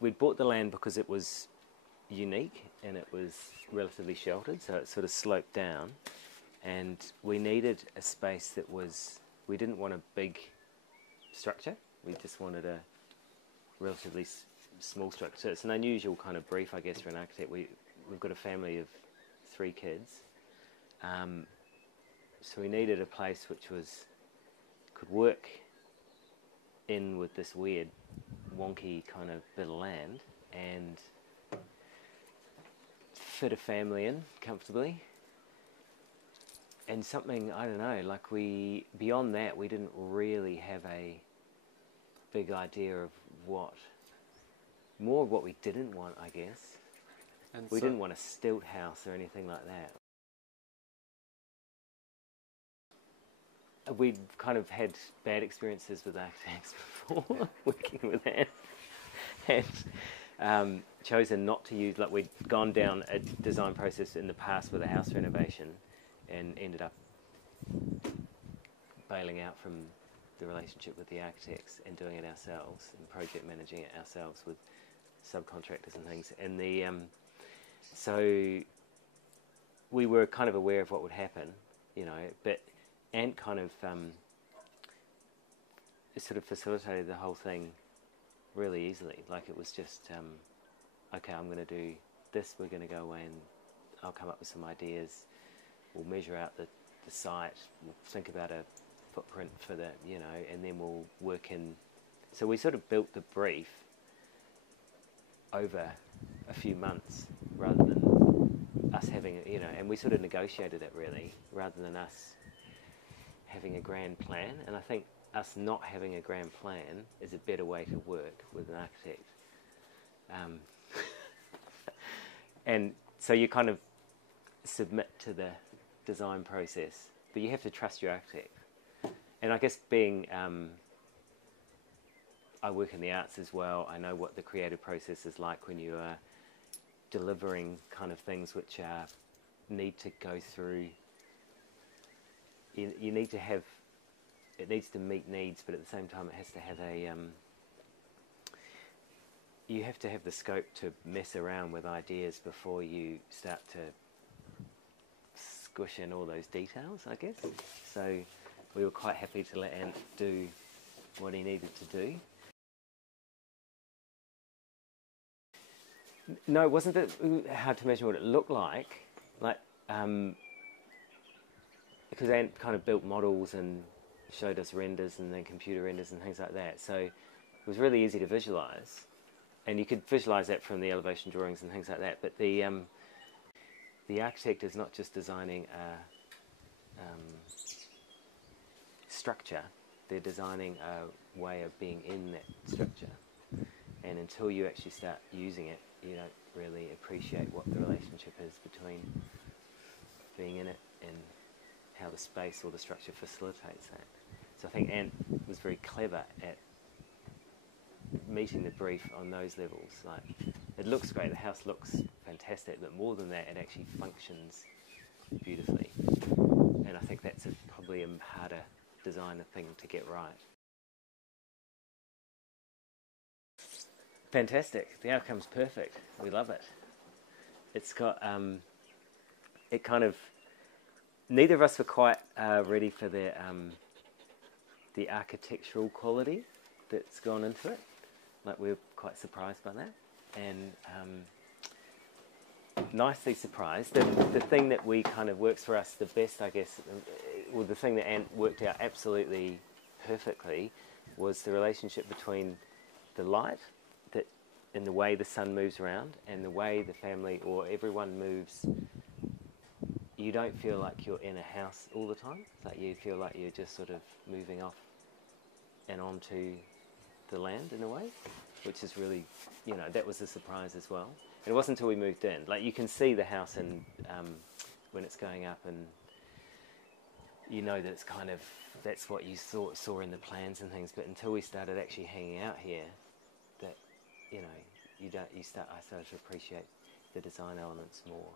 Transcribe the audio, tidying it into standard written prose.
we'd bought the land because it was unique and it was relatively sheltered, so it sort of sloped down, and we needed a space that was, we didn't want a big structure, we just wanted a relatively small structure. So it's an unusual kind of brief, I guess, for an architect. We've got a family of 3 kids, so we needed a place which could work in with this weird wonky kind of bit of land and fit a family in comfortably. And something, I don't know, like beyond that, we didn't really have a big idea of more of what we didn't want, I guess. And we didn't want a stilt house or anything like that. We'd kind of had bad experiences with architects before, working with them, and chosen not to use, like we'd gone down a design process in the past with a house renovation and ended up bailing out from the relationship with the architects and doing it ourselves and project managing it ourselves with subcontractors and things. And so we were kind of aware of what would happen, you know, but Ant kind of sort of facilitated the whole thing really easily. Like it was just, okay, I'm going to do this, we're going to go away and I'll come up with some ideas, we'll measure out the site, we'll think about a footprint for the, you know, and then we'll work in. So we sort of built the brief over a few months rather than us having, you know, and we sort of negotiated it really rather than us having a grand plan. And I think us not having a grand plan is a better way to work with an architect. And so you kind of submit to the design process, but you have to trust your architect. And I guess being, I work in the arts as well, I know what the creative process is like when you are delivering kind of things which need to go through. You need to have, it needs to meet needs, but at the same time it has to have a, you have to have the scope to mess around with ideas before you start to squish in all those details, I guess. So we were quite happy to let Ant do what he needed to do. No, it wasn't that hard to imagine what it looked like. Because Ant kind of built models and showed us renders and then computer renders and things like that. So it was really easy to visualise. And you could visualise that from the elevation drawings and things like that. But the architect is not just designing a structure, they're designing a way of being in that structure. And until you actually start using it, you don't really appreciate what the relationship is between being in it and how the space or the structure facilitates that. So I think Ant was very clever at meeting the brief on those levels. Like, it looks great, the house looks fantastic, but more than that, it actually functions beautifully. And I think that's probably a harder designer thing to get right. Fantastic. The outcome's perfect. We love it. It's got, it kind of, neither of us were quite ready for the architectural quality that's gone into it. Like, we were quite surprised by that. And nicely surprised. The thing that we kind of works for us the best, I guess, well, the thing that Ant worked out absolutely perfectly was the relationship between the light and the way the sun moves around and the way the family or everyone moves. You don't feel like you're in a house all the time. It's like you feel like you're just sort of moving off and onto the land in a way, which is really, you know, that was a surprise as well. And it wasn't until we moved in. Like, you can see the house and when it's going up, and you know that it's kind of, that's what you saw in the plans and things, but until we started actually hanging out here, that, you know, I started to appreciate the design elements more.